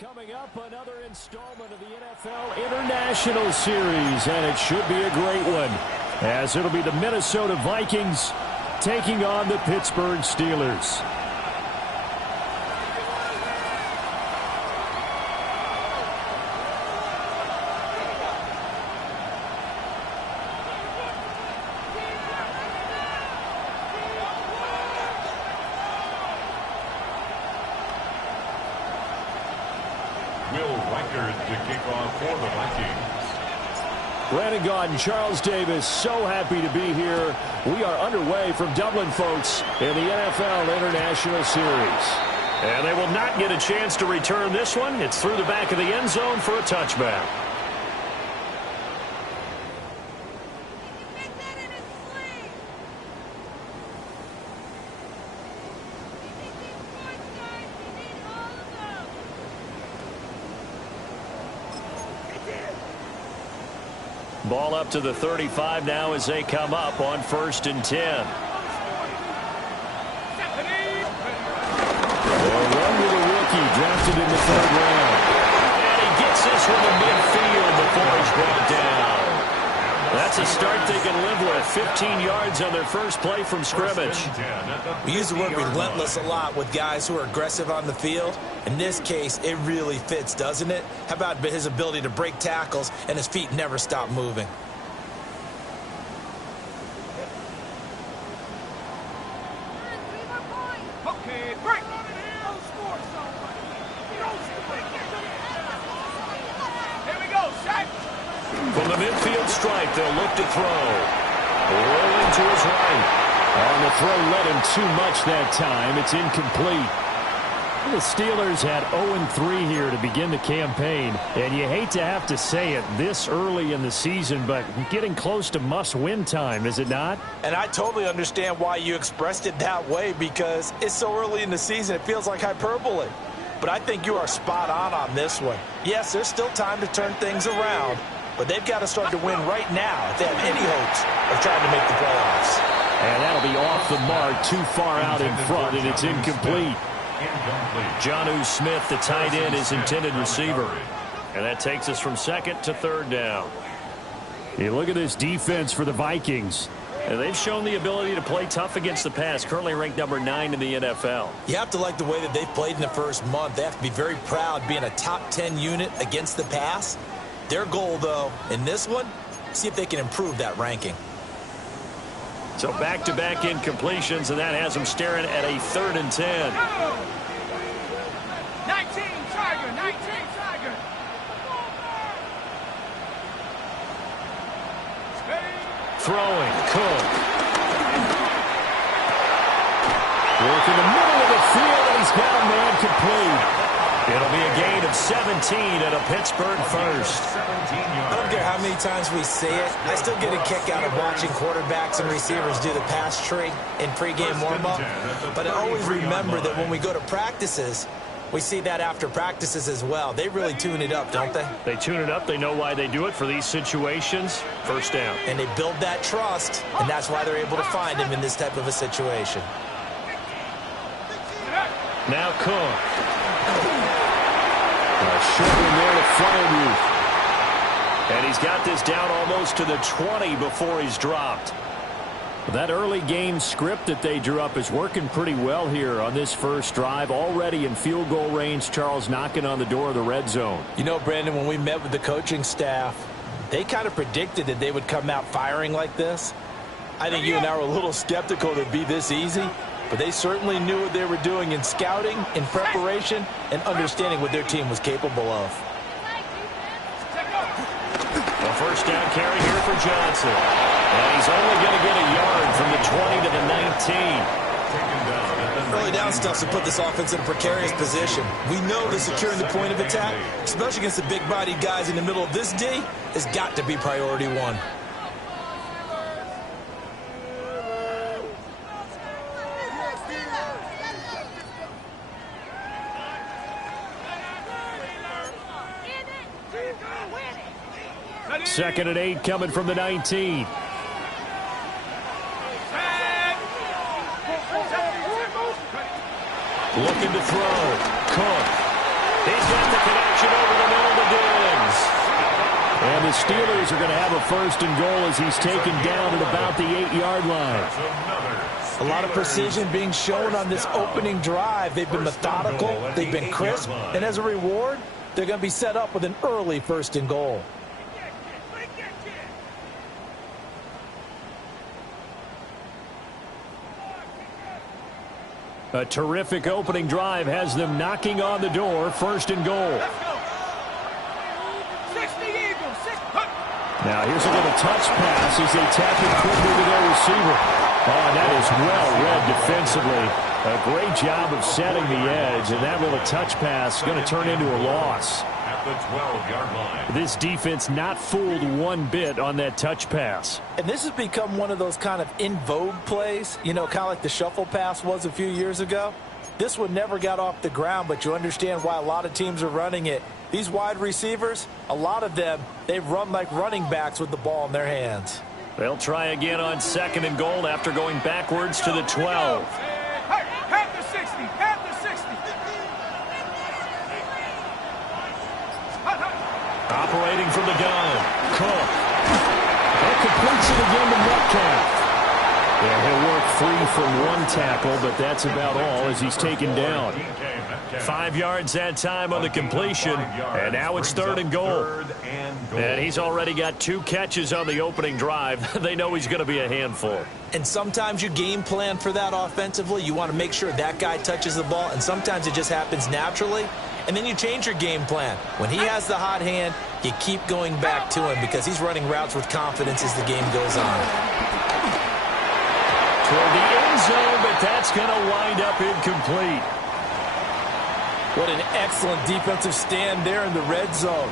Coming up, another installment of the NFL International Series, and it should be a great one, as it'll be the Minnesota Vikings taking on the Pittsburgh Steelers. To kick off for the Vikings. Brandon Gaudin, Charles Davis, so happy to be here. We are underway from Dublin, folks, in the NFL International Series. And they will not get a chance to return this one. It's through the back of the end zone for a touchback. Ball up to the 35 now as they come up on 1st and 10. They'll run with a rookie drafted in the 3rd round. And he gets this one to midfield before he's brought down. That's a start they can live with. 15 yards on their first play from scrimmage. We use the word relentless a lot with guys who are aggressive on the field. In this case, it really fits, doesn't it? How about his ability to break tackles and his feet never stop moving? Okay, break. Here we go, Shaq. From the midfield stripe, they'll look to throw. Rolling to his right. On the throw, led him too much that time. It's incomplete. The Steelers had 0-3 here to begin the campaign, and you hate to have to say it this early in the season, but getting close to must-win time, is it not? And I totally understand why you expressed it that way, because it's so early in the season it feels like hyperbole. But I think you are spot on this one. Yes, there's still time to turn things around, but they've got to start to win right now if they have any hopes of trying to make the playoffs. And that'll be off the mark, too far out in front, and it's incomplete. Jonnu Smith, the tight end, is intended receiver. And that takes us from 2nd to 3rd down. You look at this defense for the Vikings. And they've shown the ability to play tough against the pass, currently ranked number 9 in the NFL. You have to like the way that they've played in the first month. They have to be very proud being a top 10 unit against the pass. Their goal, though, in this one, see if they can improve that ranking. So back-to-back incompletions, and that has them staring at a 3rd and 10. 19 Tiger, 19 Tiger. Throwing, Cook. Work in the middle of the field, and he's got a man complete. It'll be a gain of 17 and a Pittsburgh first. I don't care how many times we say it, I still get a kick out of watching quarterbacks and receivers do the pass tree in pregame warm-up. But I always remember that when we go to practices, we see that after practices as well. They really tune it up, don't they? They tune it up. They know why they do it for these situations. First down. And they build that trust, and that's why they're able to find him in this type of a situation. Now Cook. Short one there to Freiermuth. And he's got this down almost to the 20 before he's dropped. That early game script that they drew up is working pretty well here on this first drive. Already in field goal range, Charles knocking on the door of the red zone. You know, Brandon, when we met with the coaching staff, they kind of predicted that they would come out firing like this. I think you and I were a little skeptical that it'd be this easy. But they certainly knew what they were doing in scouting, in preparation, and understanding what their team was capable of. A first down carry here for Johnson. And he's only going to get a yard from the 20 to the 19. Early down stuff to put this offense in a precarious position. We know that securing the point of attack, especially against the big-bodied guys in the middle of this D, has got to be priority one. Second and 8 coming from the 19. Looking to throw. Cook. He's got the connection. And the Steelers are going to have a first and goal as he's taken down at about the 8-yard line. A lot of precision being shown on this opening drive. They've been methodical, they've been crisp, and as a reward, they're going to be set up with an early first and goal. A terrific opening drive has them knocking on the door, first and goal. Let's go. 60 Eagles. 60. Now here's a little touch pass as they tap it quickly to their receiver. Oh, and that is well read defensively. A great job of setting the edge, and that little touch pass is going to turn into a loss. At the 12-yard line. This defense not fooled one bit on that touch pass. And this has become one of those kind of in vogue plays, you know, kind of like the shuffle pass was a few years ago. This one never got off the ground, but you understand why a lot of teams are running it. These wide receivers, a lot of them, they run like running backs with the ball in their hands. They'll try again on second and goal after going backwards to the 12. Hey, have the 60. Have the 60. Operating from the gun. Cook. That completes it again to Metcalf. Yeah, he'll work free from one tackle, but that's about all as he's taken down. 5 yards that time on the completion, and now it's third and goal. And he's already got 2 catches on the opening drive. They know he's going to be a handful. And sometimes you game plan for that offensively. You want to make sure that guy touches the ball, and sometimes it just happens naturally. And then you change your game plan. When he has the hot hand, you keep going back to him because he's running routes with confidence as the game goes on. Toward the end zone, but that's going to wind up incomplete. What an excellent defensive stand there in the red zone.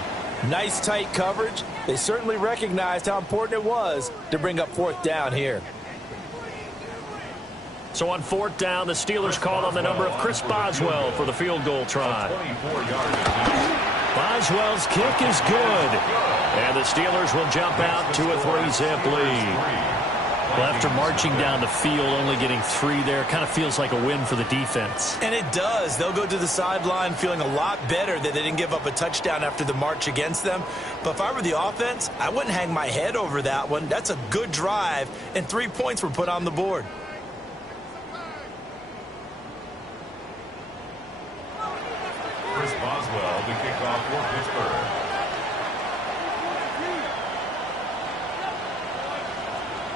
Nice tight coverage. They certainly recognized how important it was to bring up fourth down here. So on fourth down, the Steelers call on the number of Chris Boswell for the field goal try. Boswell's kick is good. And the Steelers will jump out to a 3-zip lead. Well, after marching down the field, only getting 3 there, kind of feels like a win for the defense. And it does. They'll go to the sideline feeling a lot better that they didn't give up a touchdown after the march against them. But if I were the offense, I wouldn't hang my head over that one. That's a good drive, and 3 points were put on the board. Chris Boswell, the kickoff for Pittsburgh.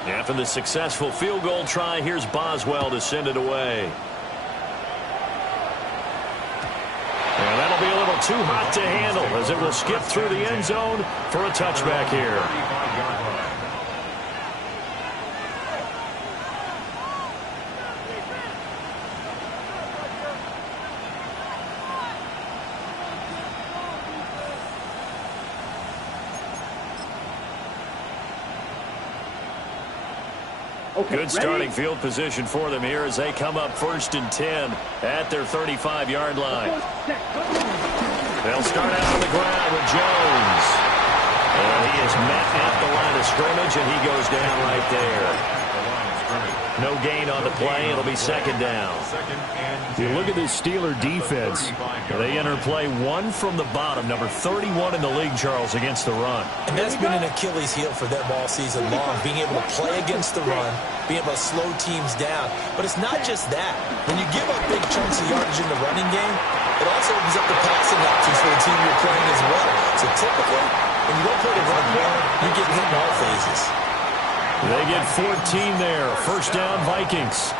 After the successful field goal try, here's Boswell to send it away. And that'll be a little too hot to handle as it will skip through the end zone for a touchback here. 35-yard line. Good starting field position for them here as they come up first and 10 at their 35-yard line. They'll start out on the ground with Jones. And he is met at the line of scrimmage, and he goes down right there. No gain on the play. It'll be second down. You look at this Steeler defense. They enter play 1 from the bottom, number 31 in the league, Charles, against the run. And that's been an Achilles heel for them all season long, being able to play against the run, being able to slow teams down. But it's not just that. When you give up big chunks of yardage in the running game, it also opens up the passing options for the team you're playing as well. So typically, when you don't play the run well, you get hit in all phases. They get 14 there. First down, Vikings.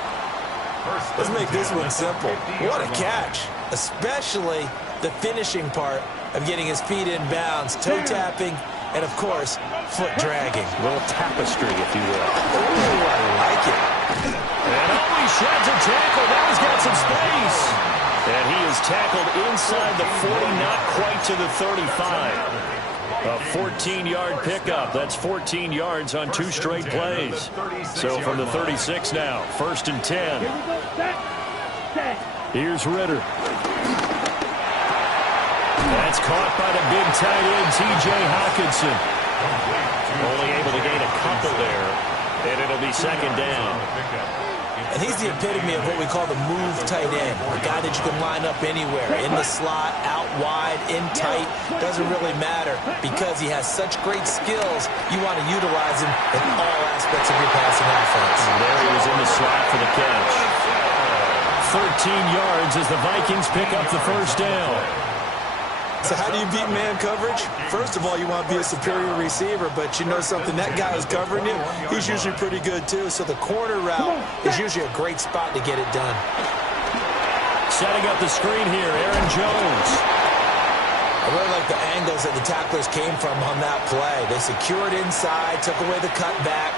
Let's make this one simple. What a catch, especially the finishing part of getting his feet in bounds, toe tapping, and, of course, foot dragging. A little tapestry, if you will. Ooh, I like it. And he sheds a tackle. Now he's got some space. And he is tackled inside the 40, not quite to the 35. A 14-yard pickup. That's 14 yards on 2 straight plays. So from the 36 now, first and 10. Here's Ritter. That's caught by the big tight end, T.J. Hawkinson. Only able to gain a couple there, and it'll be second down. And he's the epitome of what we call the move tight end, a guy that you can line up anywhere, in the slot, out wide, in tight, doesn't really matter because he has such great skills. You want to utilize him in all aspects of your passing offense. And there he was in the slot for the catch. 13 yards as the Vikings pick up the first down. So how do you beat man coverage? First of all, you want to be a superior receiver, but you know something, that guy who's covering you, he's usually pretty good too. So the corner route is usually a great spot to get it done. Setting up the screen here, Aaron Jones. I really like the angles that the tacklers came from on that play. They secured inside, took away the cutback.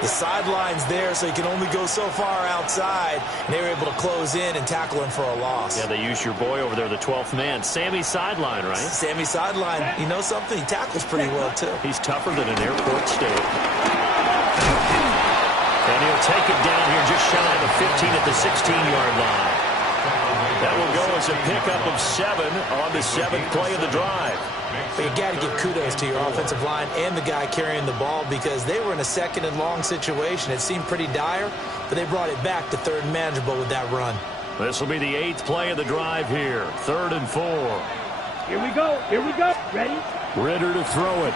The sideline's there, so he can only go so far outside, and they were able to close in and tackle him for a loss. Yeah, they used your boy over there, the 12th man. Sammy Sideline, right? Sammy Sideline. You know something? He tackles pretty well, too. He's tougher than an airport stage. And he'll take it down here just shy of the 15 at the 16-yard line. That will go as a pickup of 7 on the 7th play of the drive. But you got to give kudos to your offensive line and the guy carrying the ball because they were in a second and long situation. It seemed pretty dire, but they brought it back to third and manageable with that run. This will be the 8th play of the drive here. 3rd and 4. Here we go. Here we go. Ready? Ritter to throw it.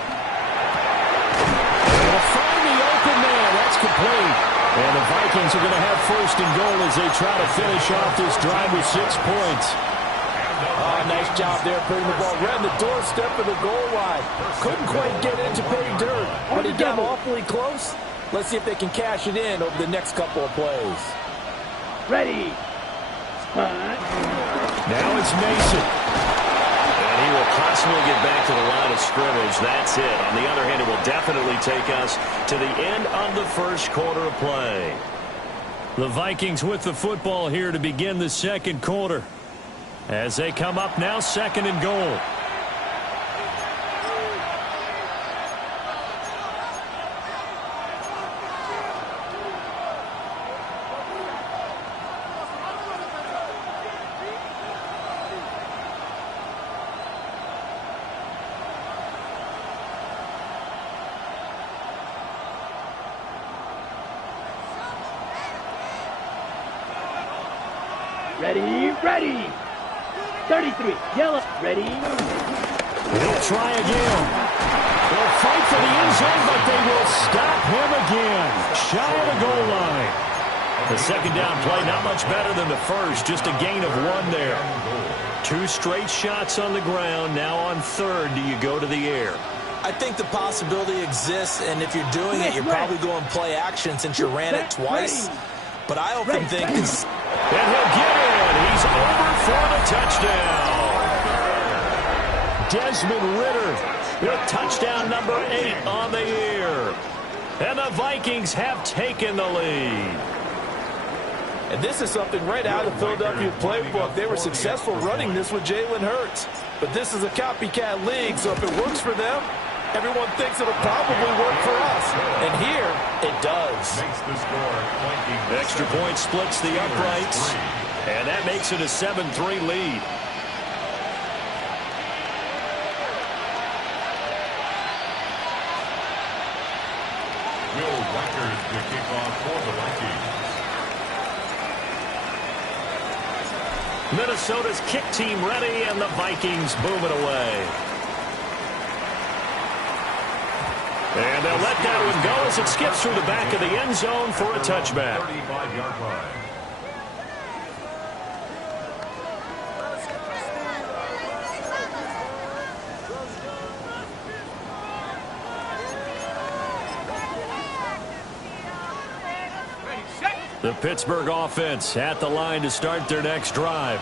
They'll find the open man. That's complete. And the Vikings are going to have 1st and goal as they try to finish off this drive with 6 points. Oh, nice job there putting the ball right on the doorstep of the goal line. Couldn't quite get into pay dirt, but he got awfully close. Let's see if they can cash it in over the next couple of plays. Ready. Now it's Mason. And he will possibly get back to the line of scrimmage. That's it. On the other hand, it will definitely take us to the end of the first quarter of play. The Vikings with the football here to begin the second quarter. As they come up now, 2nd and goal. Ready, ready. 33, yellow, ready. He'll try again. They'll fight for the end zone, but they will stop him again. Shy of the goal line. The 2nd down play, not much better than the first. Just a gain of 1 there. 2 straight shots on the ground. Now on 3rd, do you go to the air? I think the possibility exists, and if you're doing it, you're probably going play action since you ran it twice. But I often think this... And he'll get in. He's over for the touchdown. Desmond Ritter with touchdown number 8 on the year. And the Vikings have taken the lead. And this is something right out of the Philadelphia playbook. They were successful running this with Jalen Hurts. But this is a copycat league, so if it works for them, everyone thinks it'll probably work for us. And here, it does. Extra point splits the uprights. And that makes it a 7-3 lead. Will Wackers to kick off for the Vikings. Minnesota's kick team ready, and the Vikings boom it away. And they'll let that one go as it skips through the back of the end zone for a touchback. 35-yard line. The Pittsburgh offense at the line to start their next drive.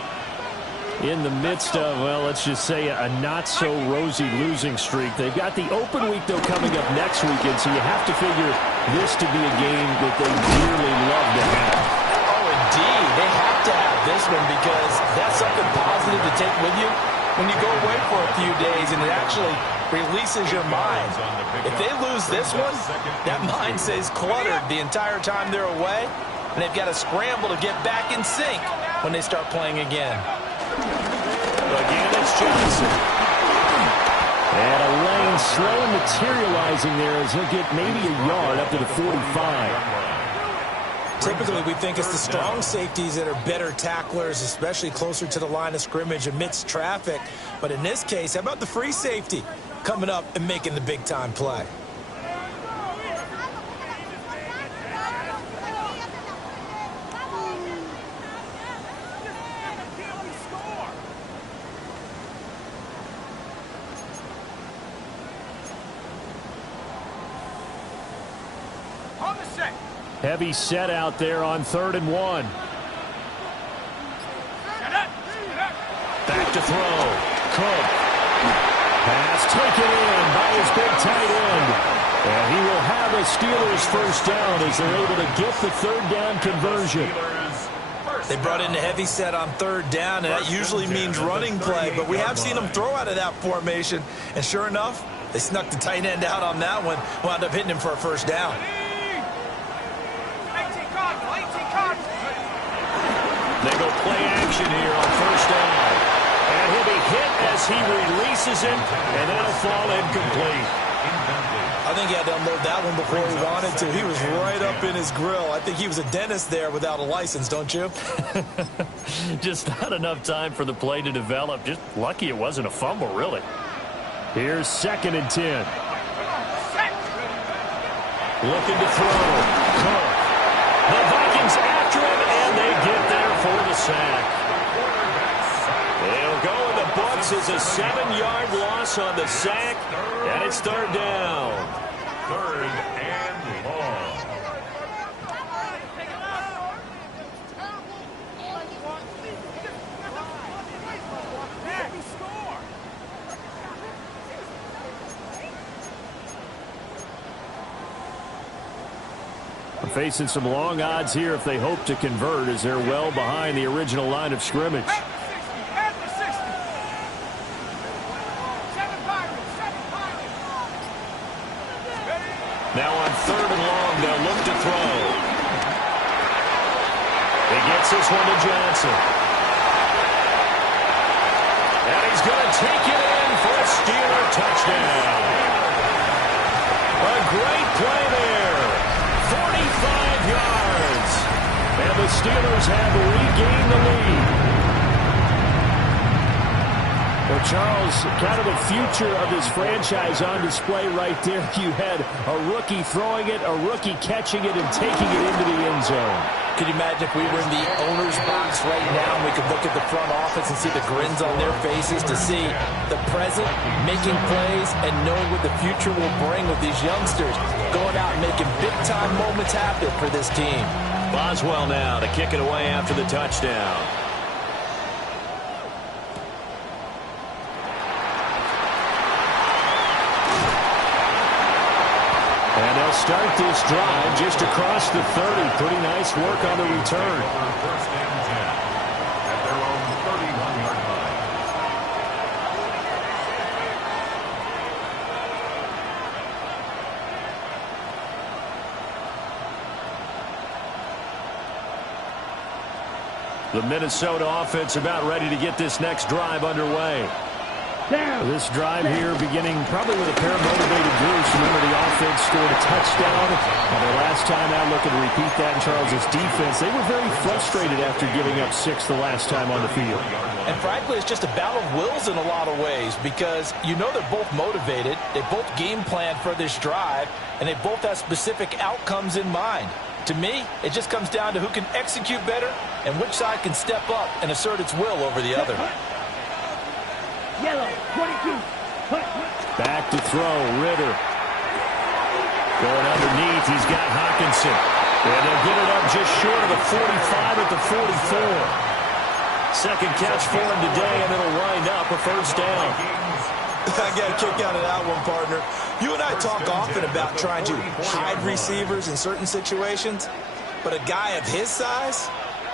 In the midst of, well, let's just say a not-so-rosy losing streak. They've got the open week, though, coming up next weekend, so you have to figure this to be a game that they dearly love to have. Oh, indeed. They have to have this one because that's something positive to take with you when you go away for a few days, and it actually releases your mind. If they lose this one, that mind stays cluttered the entire time they're away, and they've got to scramble to get back in sync when they start playing again. Again, it's Johnson. And a lane slow materializing there as he'll get maybe a yard up to the 45. Typically, we think it's the strong safeties that are better tacklers, especially closer to the line of scrimmage amidst traffic. But in this case, how about the free safety coming up and making the big-time play? Heavy set out there on 3rd and 1. Back to throw. Cook. Pass taken in by his big tight end. And he will have a Steelers first down as they're able to get the 3rd down conversion. They brought in a heavy set on 3rd down, and that usually means running play. But we have seen them throw out of that formation. And sure enough, they snuck the tight end out on that one. Wound up hitting him for a first down. They go play action here on 1st down. And he'll be hit as he releases it, and that'll fall incomplete. I think he had to unload that one before he wanted to. He was right up in his grill. I think he was a dentist there without a license, don't you? Just not enough time for the play to develop. Just lucky it wasn't a fumble, really. Here's 2nd and 10. Looking to throw. Cook. The Vikings after him, and they get there for the sack. They'll go in the books as a 7-yard loss on the sack, and it's 3rd down. 3rd and long. Facing some long odds here if they hope to convert, as they're well behind the original line of scrimmage. Now on 3rd and long, they'll look to throw. He gets this one to Johnson. And he's going to take it in for a Steeler touchdown. A great play there. 45 yards. And the Steelers have regained the lead. Well, Charles, kind of the future of this franchise on display right there. You had a rookie throwing it, a rookie catching it, and taking it into the end zone. Could you imagine if we were in the owner's box right now and we could look at the front office and see the grins on their faces, to see the present making plays and knowing what the future will bring with these youngsters going out and making big-time moments happen for this team. Boswell now to kick it away after the touchdown. And they'll start this drive just across the 30. Pretty nice work on the return. 1st and 10 at their own 31-yard line. The Minnesota offense about ready to get this next drive underway. This drive here beginning probably with a pair of motivated groups. Remember, the offense scored a touchdown. And their last time out, looking to repeat that in Charles's defense. They were very frustrated after giving up 6 the last time on the field. And frankly, it's just a battle of wills in a lot of ways, because you know they're both motivated. They both game plan for this drive, and they both have specific outcomes in mind. To me, it just comes down to who can execute better and which side can step up and assert its will over the other. Yellow, 22. Back to throw, Ritter. Going underneath, he's got Hawkinson. And they'll get it up just short of the 45 at the 44. Second catch for him today, and it'll wind up a first down. I got a kick out of that one, partner. You and I talk often about trying to hide receivers in certain situations, but a guy of his size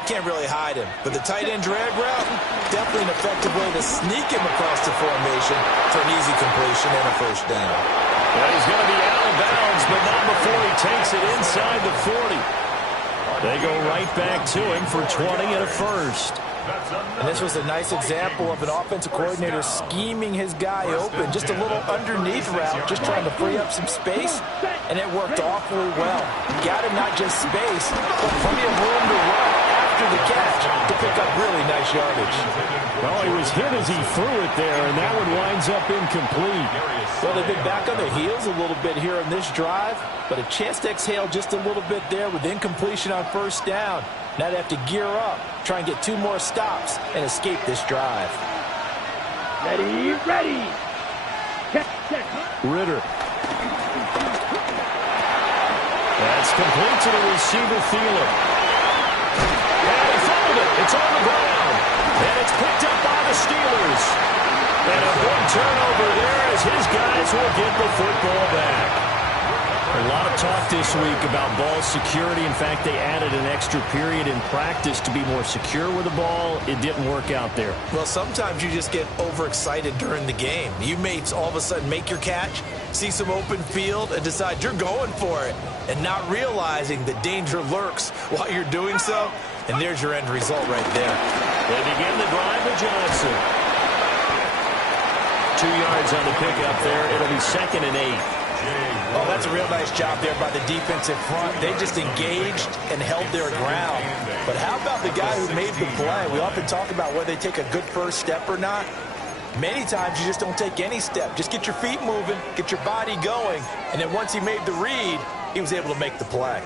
can't really hide him. But the tight end drag route, definitely an effective way to sneak him across the formation for an easy completion and a first down. Well, he's going to be out of bounds, but not before he takes it inside the 40. They go right back to him for 20 and a first. And this was a nice example of an offensive coordinator scheming his guy open. Just a little underneath route, just trying to free up some space, and it worked awfully well. Got him not just space, but plenty of room to run after the catch to pick up really nice yardage. Well, he was hit as he threw it there, and that one winds up incomplete. Well, they've been back on their heels a little bit here on this drive, but a chance to exhale just a little bit there with incompletion on first down. Now they have to gear up, try and get 2 more stops, and escape this drive. Ready, ready. Check. Ritter. That's complete to the receiver, Thielen. And he fouled it. It's on the ground. And it's picked up by the Steelers. And a big turnover there as his guys will get the football back. A lot of talk this week about ball security. In fact, they added an extra period in practice to be more secure with the ball. It didn't work out there. Well, sometimes you just get overexcited during the game. You may all of a sudden make your catch, see some open field, and decide you're going for it, and not realizing the danger lurks while you're doing so. And there's your end result right there. They begin the drive with Johnson. 2 yards on the pickup there. It'll be 2nd and 8. Oh, that's a real nice job there by the defensive front. They just engaged and held their ground. But how about the guy who made the play? We often talk about whether they take a good first step or not. Many times you just don't take any step. Just get your feet moving, get your body going, and then once he made the read, he was able to make the play.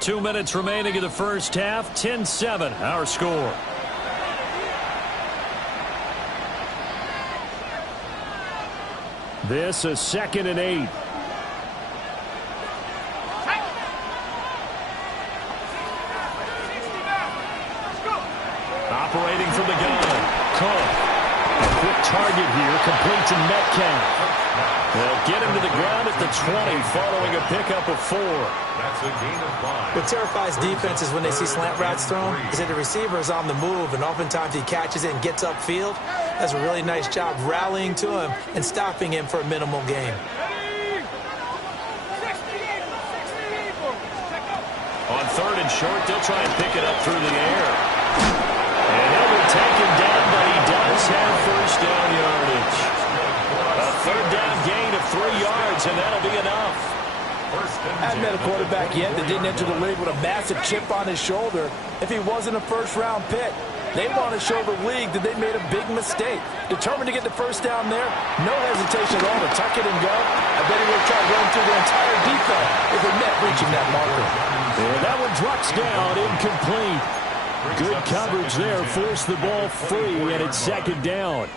2 minutes remaining in the first half. 10-7, our score. This is 2nd and 8. Operating from the gun. Cook. A quick target here, complete to Metcalf. They'll get him to the ground at the 20 following a pickup of 4. That's a gain of 5. What terrifies defenses when they see slant routes thrown is that the receiver is on the move, and oftentimes he catches it and gets upfield. That's a really nice job rallying to him and stopping him for a minimal gain. On 3rd and short, they'll try and pick it up through the air. And he'll be taken down, but he does have first down yardage. A 3rd down gain of 3 yards, and that'll be enough. I haven't met a quarterback yet that didn't enter the league with a massive chip on his shoulder if he wasn't a first-round pick. They want to show the league that they made a big mistake. Determined to get the first down there, no hesitation at all to tuck it and go. I bet he would have tried running through the entire defense if it meant reaching that marker. And that one drops down, incomplete. Good coverage there, forced the ball free, and it's 2nd down.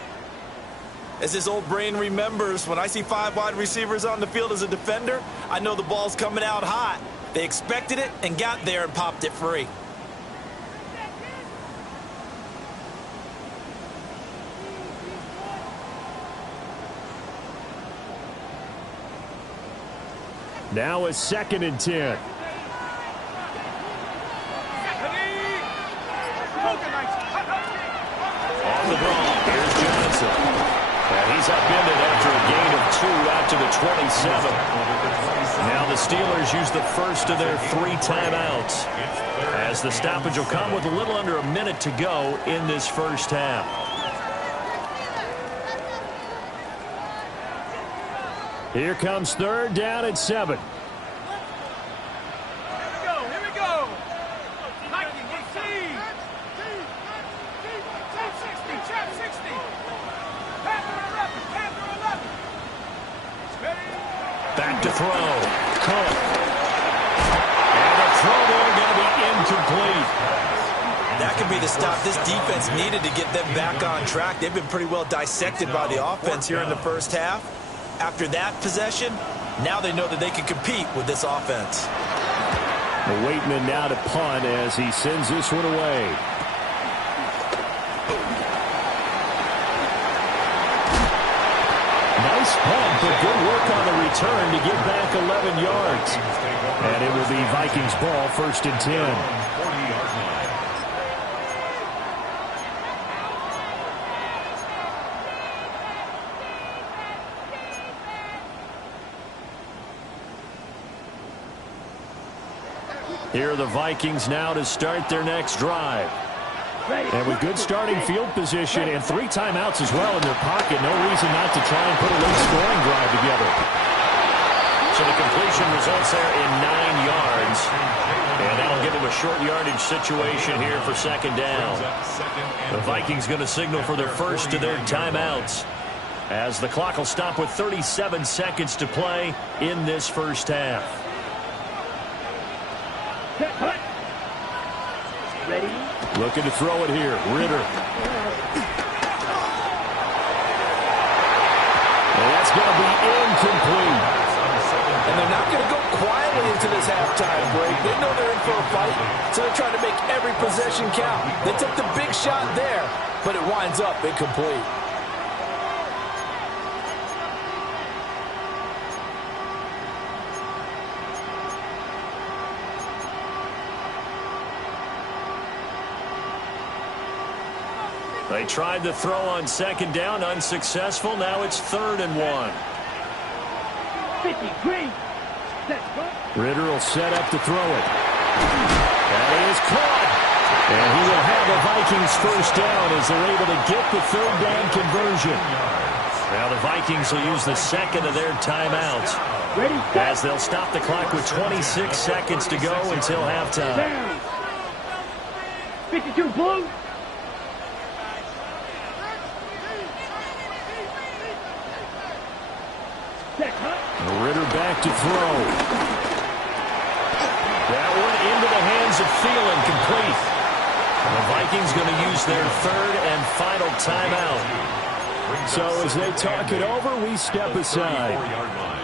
As this old brain remembers, when I see 5 wide receivers on the field as a defender, I know the ball's coming out hot. They expected it and got there and popped it free. Now it's 2nd and 10. On the draw, here's Johnson. And he's upended after a gain of 2 out to the 27. Now the Steelers use the first of their 3 timeouts, as the stoppage will come with a little under a minute to go in this first half. Here comes 3rd down at 7. Here we go. Vikings, trap 60. Panther 11. Back to throw. Cook. And the throw there going to be incomplete. That could be the stop this defense needed to get them back on track. They've been pretty well dissected by the offense here in the first half. After that possession, now they know that they can compete with this offense. Waitman now to punt as he sends this one away. Nice punt, but good work on the return to get back 11 yards. And it will be Vikings ball, 1st and 10. 40-yard line. Here are the Vikings now to start their next drive. And with good starting field position and 3 timeouts as well in their pocket, no reason not to try and put a late scoring drive together. So the completion results there in 9 yards. And that'll give them a short yardage situation here for second down. The Vikings going to signal for their first of their timeouts, as the clock will stop with 37 seconds to play in this first half. Ready? Looking to throw it here. Ritter. And that's going to be incomplete. And they're not going to go quietly into this halftime break. They know they're in for a fight, so they're trying to make every possession count. They took the big shot there, but it winds up incomplete. They tried to throw on second down, unsuccessful. Now it's 3rd and 1. 50, green. Set, go. Ritter will set up to throw it. That is caught. And he will have a Vikings first down as they're able to get the 3rd down conversion. Now the Vikings will use the second of their timeouts, Ready, as they'll stop the clock with 26 seconds to go until halftime. down. 52, blue. Set, huh? Ritter back to throw. That one into the hands of Thielen, complete. The Vikings going to use their 3rd and final timeout. So as they talk it over, we step aside.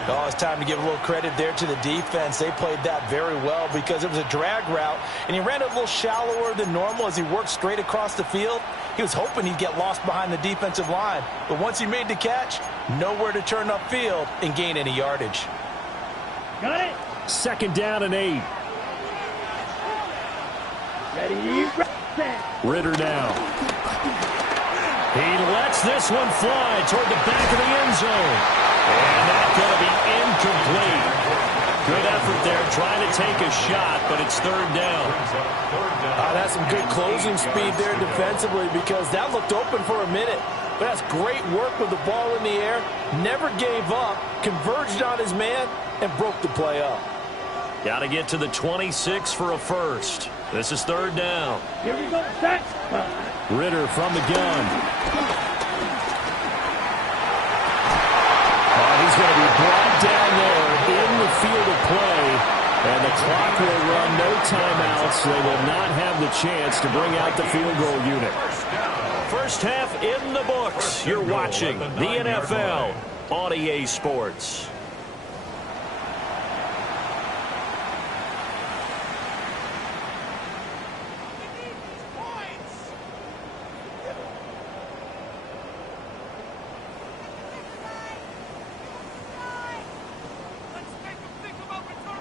Oh, it's time to give a little credit there to the defense. They played that very well because it was a drag route, and he ran it a little shallower than normal as he worked straight across the field. He was hoping he'd get lost behind the defensive line, but once he made the catch, nowhere to turn upfield and gain any yardage. Got it. 2nd down and 8. Ready, set. Ritter now. He lets this one fly toward the back of the end zone. And that's going to be incomplete. Good effort there trying to take a shot, but it's 3rd down. That's some good closing speed there defensively because that looked open for a minute. But that's great work with the ball in the air. Never gave up, converged on his man, and broke the play up. Got to get to the 26 for a first. This is 3rd down. Here we go, set. Ritter from the gun. He's going to be brought down there in the field of play, and the clock will run, no timeouts. They will not have the chance to bring out the field goal unit. First half in the books. You're watching the NFL on EA Sports.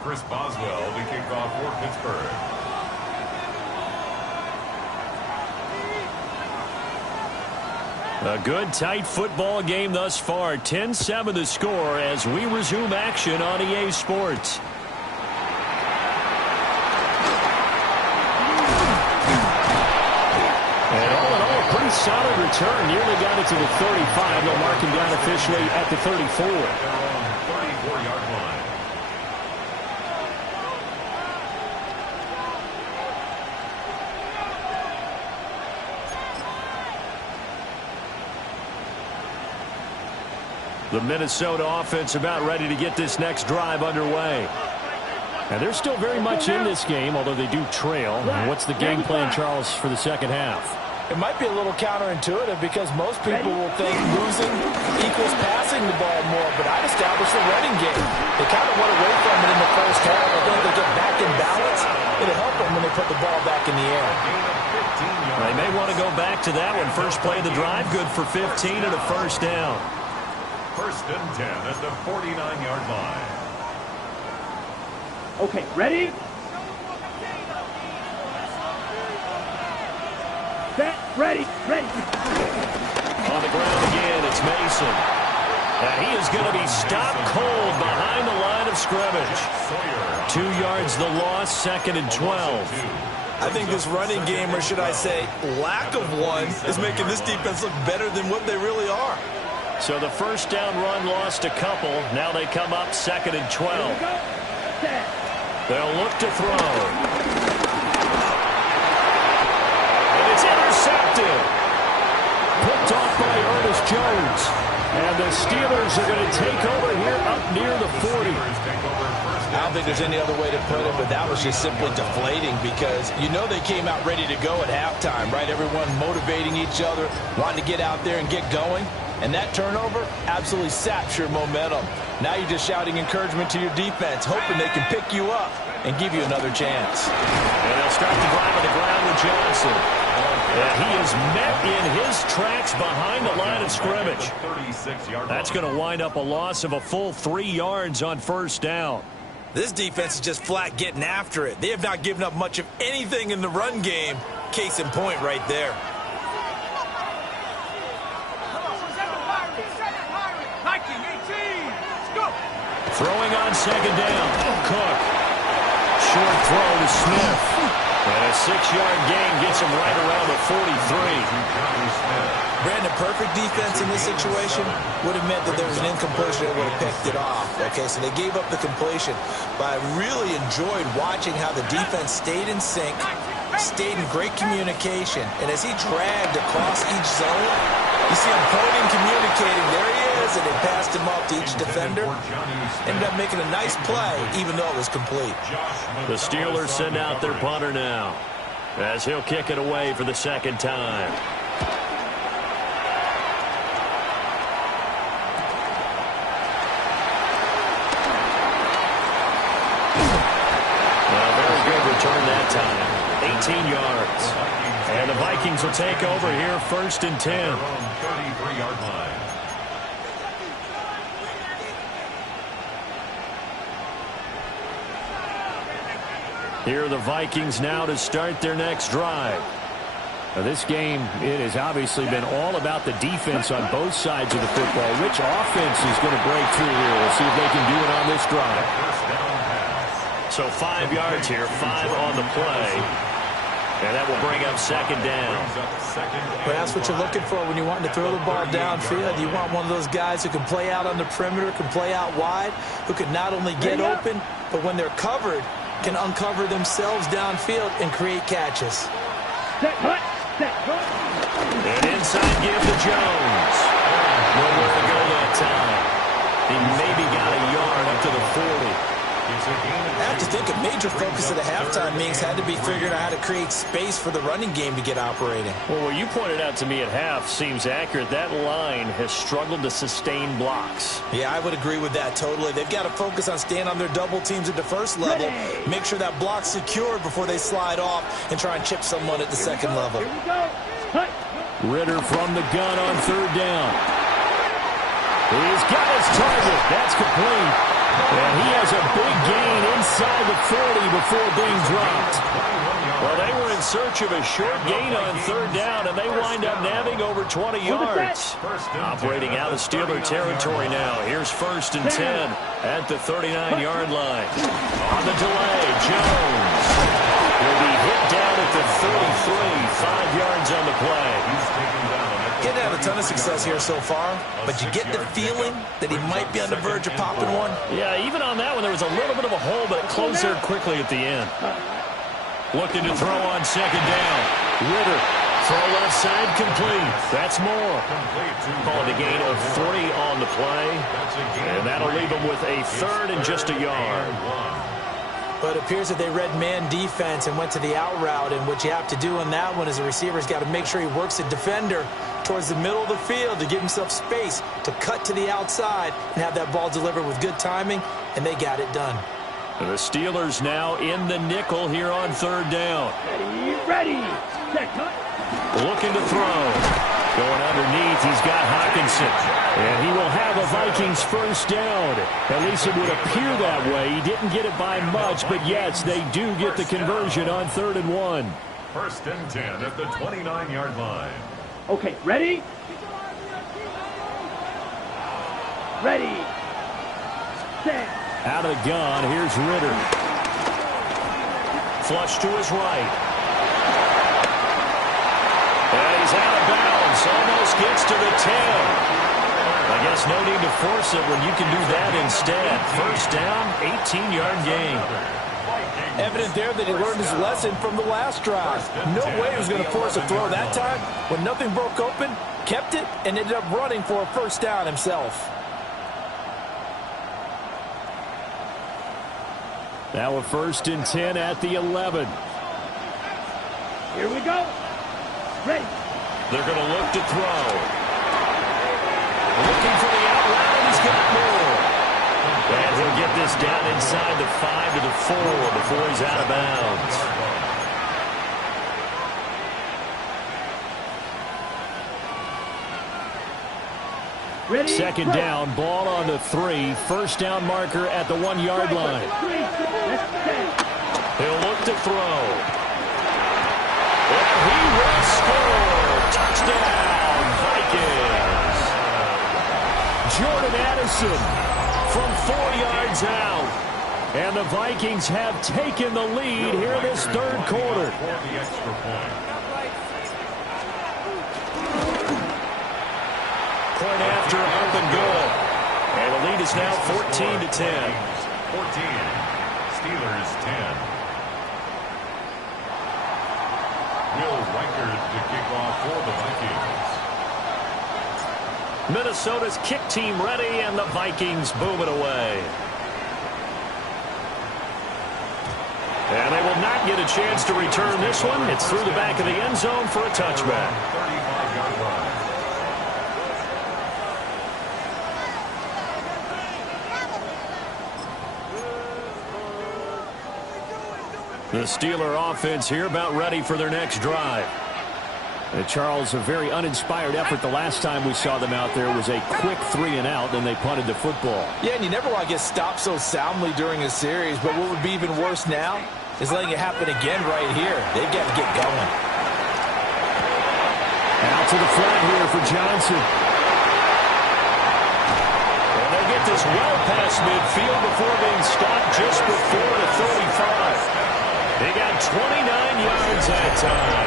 Chris Boswell to kick off for Pittsburgh. A good, tight football game thus far. 10-7 the score as we resume action on EA Sports. And all in all, a pretty solid return. Nearly got it to the 35. They'll mark him down officially at the 34. 34-yard line. The Minnesota offense about ready to get this next drive underway. And they're still very much in this game, although they do trail. And what's the game plan, Charles, for the second half? It might be a little counterintuitive because most people will think losing equals passing the ball more, but I'd establish the running game. They kind of went away from it in the first half. I think they get back in balance. It'll help them when they put the ball back in the air. They may want to go back to that one. First play of the drive, good for 15 and a first down. 1st and 10 at the 49-yard line. Okay, ready? Set, ready, ready. On the ground again, it's Mason. And he is going to be stopped cold behind the line of scrimmage. 2 yards the loss, 2nd and 12. I think this running game, or should I say lack of one, is making this defense look better than what they really are. So the first down run lost a couple. Now they come up 2nd and 12. They'll look to throw. And it's intercepted. Picked off by Ernest Jones. And the Steelers are going to take over here up near the 40. I don't think there's any other way to put it, but that was just simply deflating because you know they came out ready to go at halftime, right? Everyone motivating each other, wanting to get out there and get going. And that turnover absolutely saps your momentum. Now you're just shouting encouragement to your defense, hoping they can pick you up and give you another chance. And they'll start the drive on the ground with Johnson. And he is met in his tracks behind the line of scrimmage. That's going to wind up a loss of a full 3 yards on first down. This defense is just flat getting after it. They have not given up much of anything in the run game. Case in point right there. Viking 18. Let's go. Throwing on 2nd down. Cook. Short throw to Smith. And a 6-yard gain gets him right around the 43. Brandon, perfect defense in this situation would have meant that there was an incompletion that would have picked it off. Okay, so they gave up the completion. But I really enjoyed watching how the defense stayed in sync, stayed in great communication. And as he dragged across each zone, you see him pointing, communicating. There he is, and they passed him off to each defender. Ended up making a nice play, even though it was complete. The Steelers send out their punter now, as he'll kick it away for the 2nd time. Return that time. 18 yards. And the Vikings will take over here 1st and 10. 33-yard line. Here are the Vikings now to start their next drive. Now this game, it has obviously been all about the defense on both sides of the football. Which offense is going to break through here? We'll see if they can do it on this drive. So 5 yards here, 5 on the play. And that will bring up 2nd down. But that's what you're looking for when you're wanting to throw the ball downfield. You want one of those guys who can play out on the perimeter, can play out wide, who can not only get open, but when they're covered, can uncover themselves downfield and create catches. And inside give to Jones. Nowhere to go that time. He maybe got a yard up to the 40. I have to think a major focus of the halftime meetings had to be figuring out how to create space for the running game to get operating. Well, what you pointed out to me at half seems accurate. That line has struggled to sustain blocks. Yeah, I would agree with that totally. They've got to focus on staying on their double teams at the first level, make sure that block's secured before they slide off and try and chip someone at the second level. Ritter from the gun on 3rd down. He's got his target. That's complete. And he has a big gain inside the 40 before being dropped. Well, they were in search of a short gain on 3rd down, and they wind up nabbing over 20 yards. Operating out of Steeler territory now. Here's 1st and 10 at the 39-yard line. On the delay, Jones will be hit down at the 33, 5 yards on the play. Getting had a ton of success here so far, but you get the feeling that he might be on the verge of popping one. Yeah, even on that one, there was a little bit of a hole, but it closed there quickly at the end. Looking to throw on 2nd down. Ritter, throw left side, complete. That's more. Calling a gain of 3 on the play, and that'll leave him with a 3rd and just a yard. But it appears that they read man defense and went to the out route, and what you have to do on that one is the receiver's got to make sure he works the defender towards the middle of the field to give himself space to cut to the outside and have that ball delivered with good timing, and they got it done. The Steelers now in the nickel here on 3rd down. Ready. Set. Looking to throw. Going underneath, he's got Hawkinson. And he will have a Vikings 1st down. At least it would appear that way. He didn't get it by much, but yes, they do get the conversion on 3rd and 1. 1st and 10 at the 29-yard line. Okay, ready? Ready. Set. Out of the gun, here's Ritter. Flush to his right. This almost gets to the 10. I guess no need to force it when you can do that instead. First down, 18-yard gain. Evident there that he learned his lesson from the last drive. No way he was going to force a throw that time. When nothing broke open, kept it, and ended up running for a first down himself. Now a 1st and 10 at the 11. Here we go. Ready. They're going to look to throw. Looking for the out route, he's got more. And he'll get this down inside the 5 to the 4 before he's out of bounds. Ready. Second down, ball on the 3. First down marker at the 1-yard line. He'll look to throw. And he will score. Touchdown, Vikings. Jordan Addison from 4 yards out. And the Vikings have taken the lead here this third quarter. Point after, up and good. And the lead is now 14 to 10. 14. Steelers 10. Will Reichard to kick off for the Vikings. Minnesota's kick team ready, and the Vikings boom it away. And they will not get a chance to return this one. It's through the back of the end zone for a touchback. 35-yard line. The Steeler offense here about ready for their next drive. Charles, a very uninspired effort the last time we saw them out there was a quick 3-and-out, then they punted the football. Yeah, and you never want to get stopped so soundly during a series, but what would be even worse now is letting it happen again right here. They've got to get going. Out to the flat here for Johnson. And they get this well past midfield before being stopped just before the 35. They got 29 yards that time.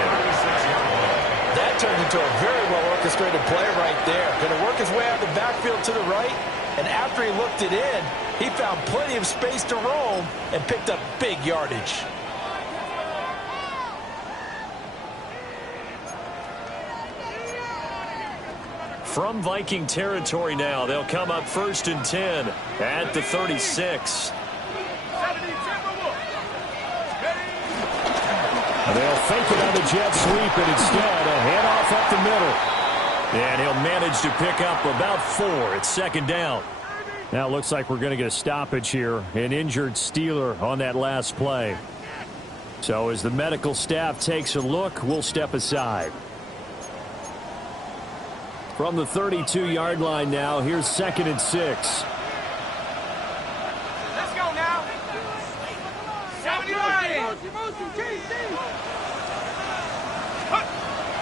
That turned into a very well-orchestrated play right there. Going to work his way out of the backfield to the right, and after he looked it in, he found plenty of space to roam and picked up big yardage. From Viking territory now, they'll come up 1st and 10 at the 36. They'll fake it on the jet sweep, and instead a handoff up the middle. And he'll manage to pick up about 4. It's 2nd down. Now it looks like we're going to get a stoppage here. An injured Steeler on that last play. So as the medical staff takes a look, we'll step aside. From the 32-yard line now, here's 2nd and 6. Let's go now. 79.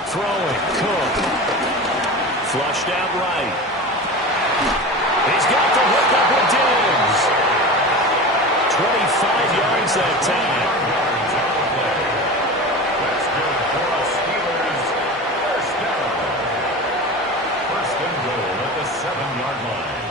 Throwing, Cook. Flushed out right. He's got the hook up with Diggs. 25 yards that time. That's good for a Steelers first down. 1st and goal at the 7-yard line.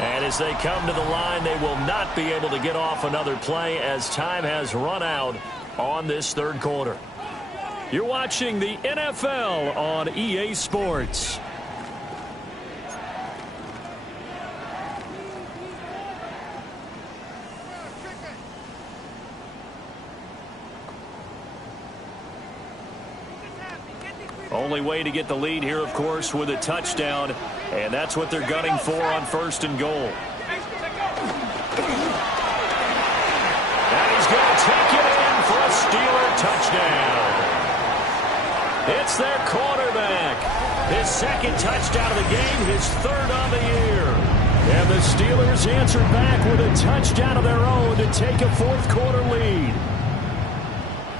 And as they come to the line, they will not be able to get off another play as time has run out on this third quarter. You're watching the NFL on EA Sports. Only way to get the lead here, of course, with a touchdown, and that's what they're gunning for on 1st and goal. And he's going to take it in for a Steeler touchdown. It's their quarterback. His 2nd touchdown of the game, his 3rd on the year. And the Steelers answered back with a touchdown of their own to take a 4th quarter lead.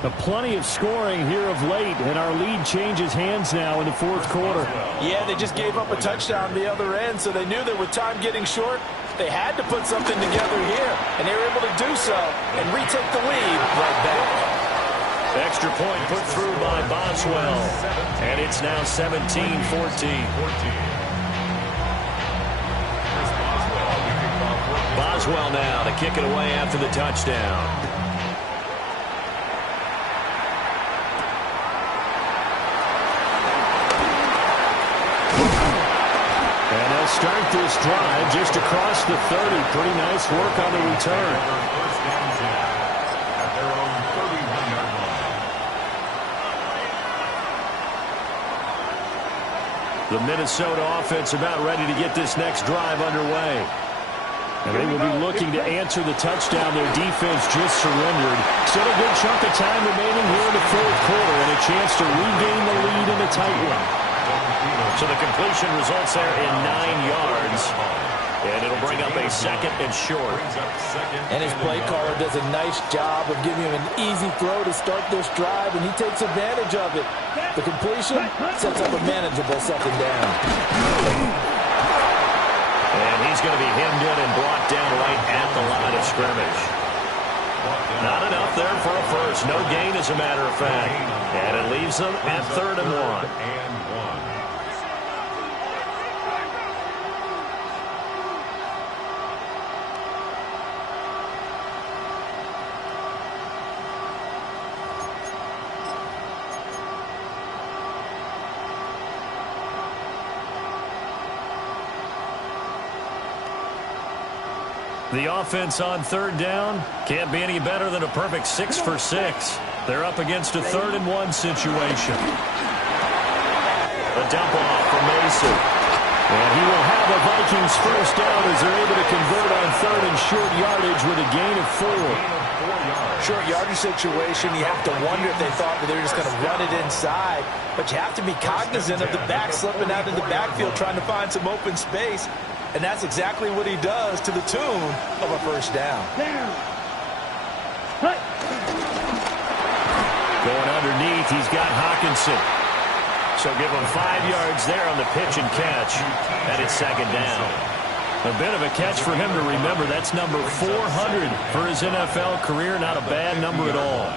Plenty of scoring here of late, and our lead changes hands now in the fourth quarter. Yeah, they just gave up a touchdown the other end, so they knew that with time getting short, they had to put something together here, and they were able to do so and retake the lead right back. Extra point put through by Boswell, and it's now 17-14. Boswell now to kick it away after the touchdown. And they'll start this drive just across the 30. Pretty nice work on the return. The Minnesota offense about ready to get this next drive underway. And they will be looking to answer the touchdown their defense just surrendered. Still a good chunk of time remaining here in the fourth quarter and a chance to regain the lead in a tight one. So the completion results there in 9 yards. And it'll bring up a second and short. And his play caller does a nice job of giving him an easy throw to start this drive, and he takes advantage of it. The completion sets up a manageable second down. And he's going to be hemmed in and brought down right at the line of scrimmage. Not enough there for a first. No gain, as a matter of fact. And it leaves them at 3rd and 1. The offense on 3rd down can't be any better than a perfect 6 for 6. They're up against a 3rd and 1 situation. A dump off for Mason. And he will have a Vikings first down as they're able to convert on 3rd and short yardage with a gain of 4. Short yardage situation, you have to wonder if they thought that they were just going to run it inside. But you have to be cognizant of the back slipping out of the backfield trying to find some open space. And that's exactly what he does to the tune of a first down. Going underneath, he's got Hawkinson. So give him 5 yards there on the pitch and catch. And it's 2nd down. A bit of a catch for him to remember. That's number 400 for his NFL career. Not a bad number at all.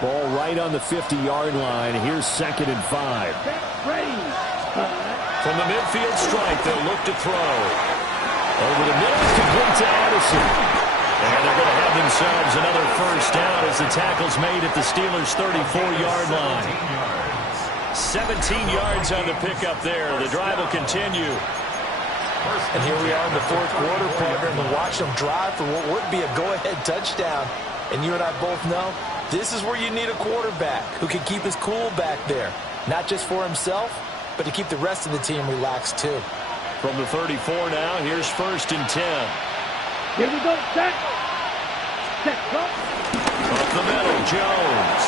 Ball right on the 50-yard line. Here's 2nd and 5. From the midfield stripe, they'll look to throw. Over the middle, complete to Addison. And they're going to have themselves another first down as the tackle's made at the Steelers' 34-yard line. 17 yards on the pickup there. The drive will continue. And here we are in the fourth quarter, partner, and watch them drive for what would be a go-ahead touchdown. And you and I both know this is where you need a quarterback who can keep his cool back there. Not just for himself, but to keep the rest of the team relaxed, too. From the 34 now, here's 1st and 10. Here we go, set. Set, go. Up the middle, Jones.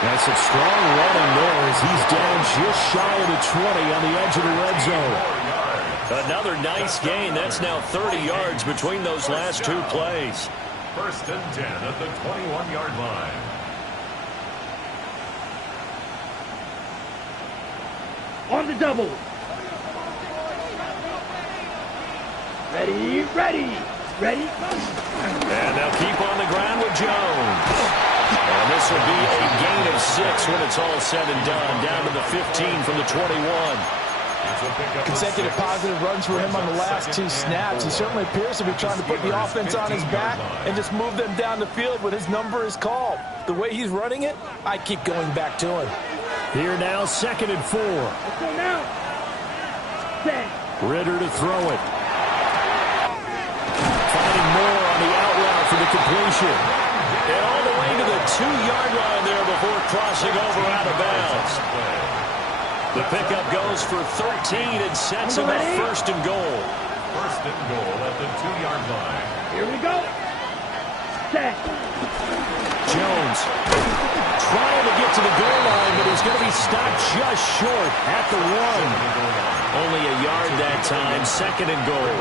That's a strong running there as he's down just shy of the 20 on the edge of the red zone. Another nice gain. That's now 30 yards between those last 2 plays. 1st and 10 at the 21-yard line. On the double. Ready, ready, ready. And they'll keep on the ground with Jones. And this will be a gain of 6 when it's all said and done. Down to the 15 from the 21. Consecutive positive runs for him on the last 2 snaps. He certainly appears to be trying to put the offense on his back and just move them down the field when his number is called. The way he's running it, I keep going back to him. Here now, 2nd and 4. Let's go now. Set. Ritter to throw it. Finding more on the out route for the completion. And all the way to the 2-yard line there before crossing over out of bounds. The pickup goes for 13 and sets him up 1st and goal. 1st and goal at the 2-yard line. Here we go. Set. Jones trying to get to the goal line, but he's going to be stopped just short at the 1. Only a yard that time, 2nd and goal.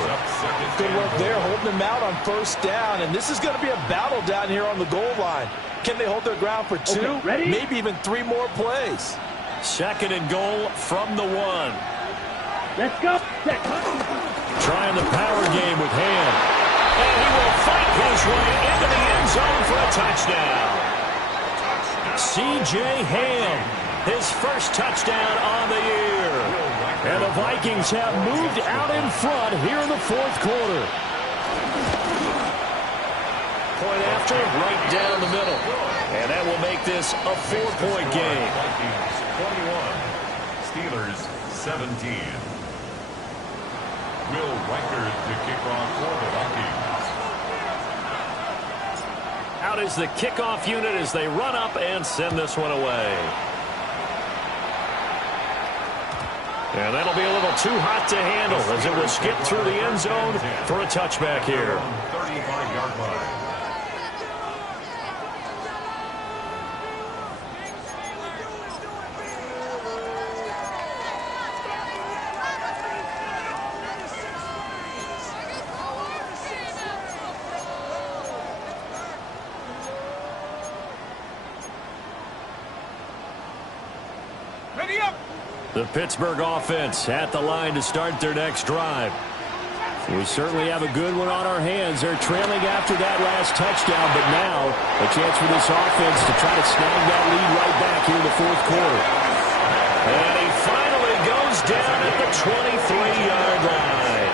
Good work there, holding them out on 1st down, and this is going to be a battle down here on the goal line. Can they hold their ground for 2? Okay, ready? Maybe even 3 more plays. 2nd and goal from the 1. Let's go. Trying the power game with Ham. And he will fight his way into the end zone for a touchdown. C.J. Ham, his first touchdown on the year. And the Vikings have moved out in front here in the 4th quarter. Point after, right down the middle. And that will make this a 4-point game. Vikings 21, Steelers 17. Will Reichard to kick off for the Vikings. Out is the kickoff unit as they run up and send this one away. And that'll be a little too hot to handle as it will skip through the end zone for a touchback here. 35-yard line. Ready up. The Pittsburgh offense at the line to start their next drive. We certainly have a good one on our hands. They're trailing after that last touchdown, but now a chance for this offense to try to snag that lead right back here in the 4th quarter. And he finally goes down at the 23-yard line.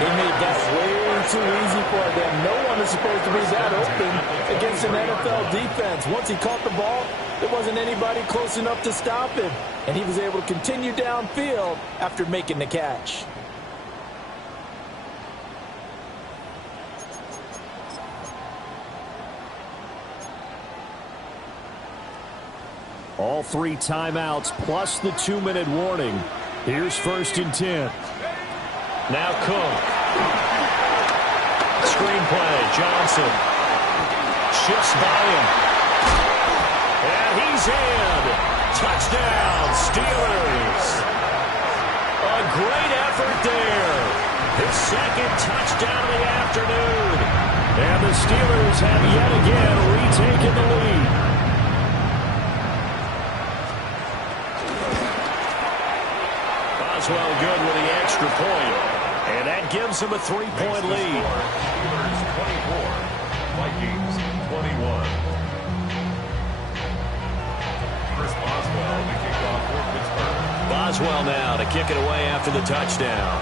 They made that way too easy for them. No one is supposed to be that open against an NFL defense. Once he caught the ball, there wasn't anybody close enough to stop him. And he was able to continue downfield after making the catch. All 3 timeouts plus the 2-minute warning. Here's 1st and 10. Now Cook. Screenplay, Johnson. Shifts by him. And he's in. Touchdown, Steelers. A great effort there. His 2nd touchdown of the afternoon. And the Steelers have yet again retaken the lead. Boswell good with the extra point. And that gives him a 3-point lead. Steelers 24, Vikings 21. Chris Boswell to kick off for Pittsburgh. Boswell now to kick it away after the touchdown.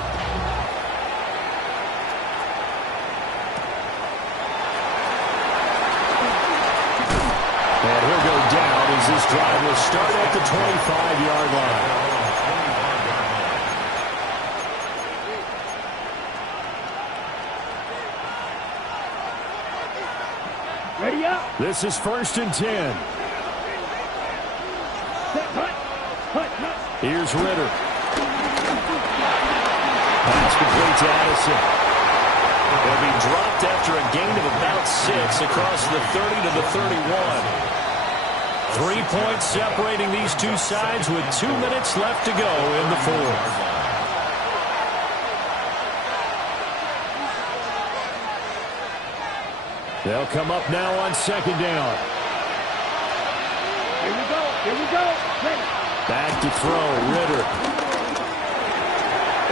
And he'll go down as this drive will start at the 25-yard line. Ready up. This is 1st and 10. Here's Ritter. Pass complete to Addison. They'll be dropped after a gain of about 6 across the 30 to the 31. 3 points separating these two sides with 2 minutes left to go in the 4th. They'll come up now on 2nd down. Here we go. Here we go. Ready. Back to throw, Ritter.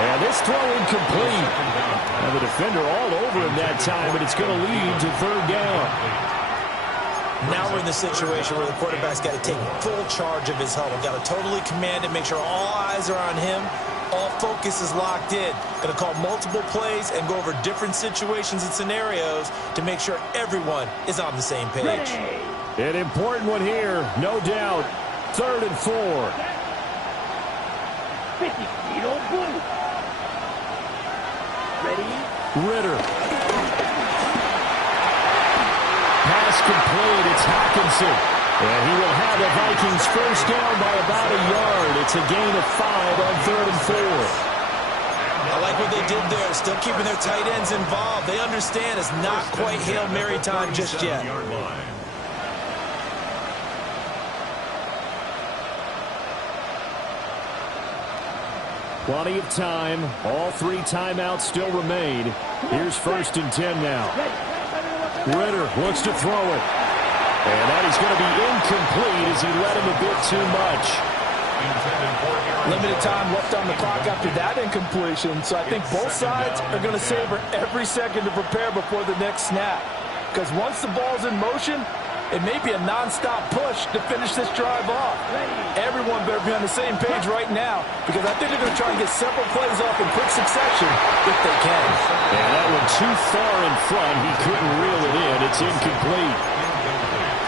And this throw incomplete. And the defender all over him that time, but it's going to lead to 3rd down. Now we're in the situation where the quarterback's got to take full charge of his huddle. Got to totally command it, make sure all eyes are on him. All focus is locked in. Going to call multiple plays and go over different situations and scenarios to make sure everyone is on the same page. Ready. An important one here, no doubt. 3rd and 4. 50 feet on blue. Ready. Ritter. Pass complete. It's Hawkinson. And he will have the Vikings first down by about a yard. It's a gain of 5 on 3rd and 4. I like what they did there. Still keeping their tight ends involved. They understand it's not quite Hail Mary time just yet. Plenty of time. All 3 timeouts still remain. Here's 1st and 10 now. Ritter looks to throw it. And that is going to be incomplete as he led him a bit too much. Limited time left on the clock after that incompletion, so I think both sides are going to savor every second to prepare before the next snap. Because once the ball's in motion, it may be a non-stop push to finish this drive off. Everyone better be on the same page right now, because I think they're going to try and get several plays off in quick succession if they can. And that one too far in front. He couldn't reel it in. It's incomplete.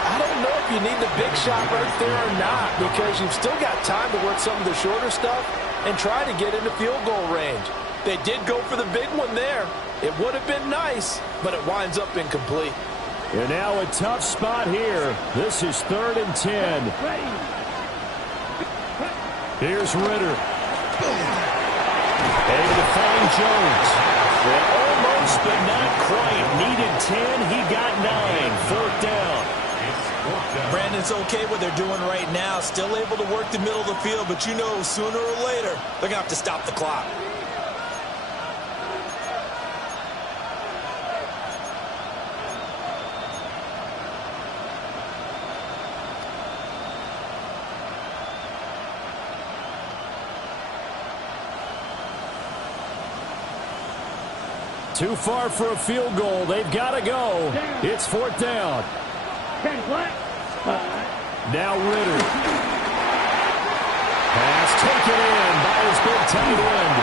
I don't know if you need the big shot right there or not, because you've still got time to work some of the shorter stuff and try to get into field goal range. They did go for the big one there. It would have been nice, but it winds up incomplete. And now a tough spot here. This is 3rd and 10. Here's Ritter. Able to find Jones. Well, almost, but not quite. Needed 10. He got 9. 4th down. Brandon's okay what they're doing right now. Still able to work the middle of the field, but you know sooner or later they're going to have to stop the clock. Too far for a field goal. They've got to go. It's 4th down. Now Ritter. Pass taken in by his big tight end.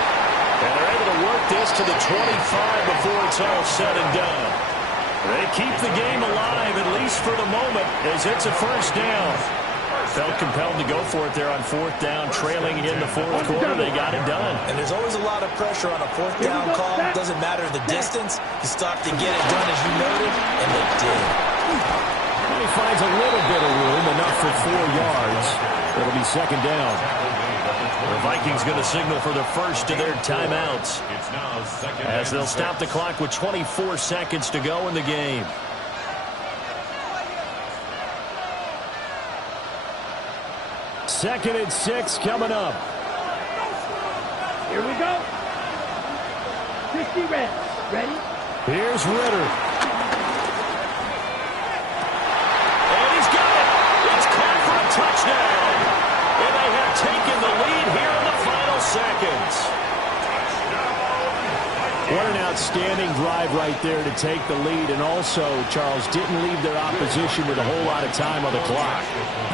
And they're able to work this to the 25 before it's all said and done. They keep the game alive, at least for the moment, as it's a 1st down. Felt compelled to go for it there on 4th down, trailing in the 4th quarter. They got it done. And there's always a lot of pressure on a 4th down call. It doesn't matter the distance. You still have to get it done as you noted, and they did. And he finds a little bit of room, enough for 4 yards. It'll be 2nd down. The Vikings going to signal for the first of their timeouts, as they'll stop the clock with 24 seconds to go in the game. Second and 6 coming up. Here we go. 60 reps. Ready? Here's Ritter. And he's got it. It's caught for a touchdown. And they have taken the lead here in the final seconds. What an outstanding drive right there to take the lead. And also, Charles, didn't leave their opposition with a whole lot of time on the clock.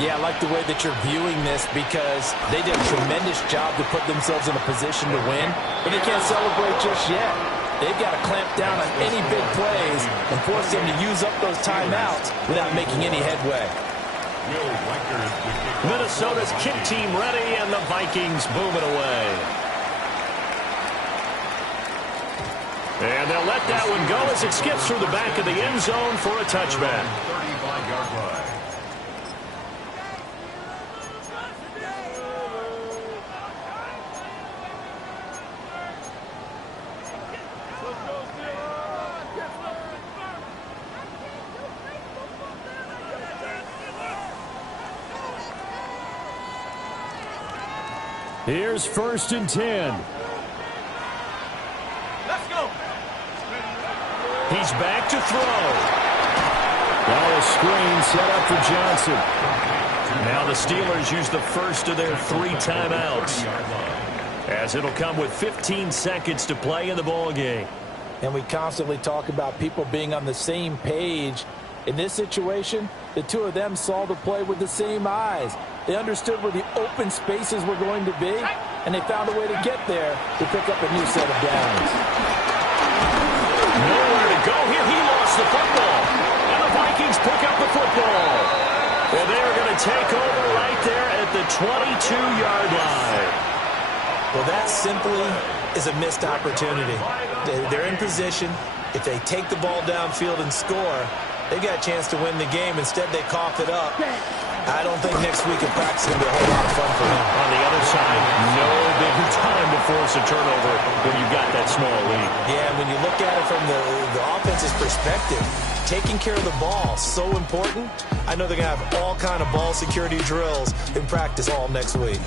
Yeah, I like the way that you're viewing this, because they did a tremendous job to put themselves in a position to win, but they can't celebrate just yet. They've got to clamp down on any big plays and force them to use up those timeouts without making any headway. Minnesota's kick team ready, and the Vikings boom it away. And they'll let that one go as it skips through the back of the end zone for a touchback. 35-yard line. Here's 1st and 10. Let's go. He's back to throw. Now a screen set up for Johnson. Now the Steelers use the first of their 3 timeouts, as it'll come with 15 seconds to play in the ball game. And we constantly talk about people being on the same page. In this situation, the two of them saw the play with the same eyes. They understood where the open spaces were going to be, and they found a way to get there to pick up a new set of downs. Nowhere to go here. He lost the football. And the Vikings pick up the football. And they are going to take over right there at the 22-yard line. Well, that simply is a missed opportunity. They're in position. If they take the ball downfield and score, they've got a chance to win the game. Instead, they cough it up. I don't think next week at practice is going to be a whole lot of fun for him. On the other side, no bigger time to force a turnover when you've got that small lead. Yeah, when you look at it from the offense's perspective, taking care of the ball, so important. I know they're going to have all kind of ball security drills in practice all next week.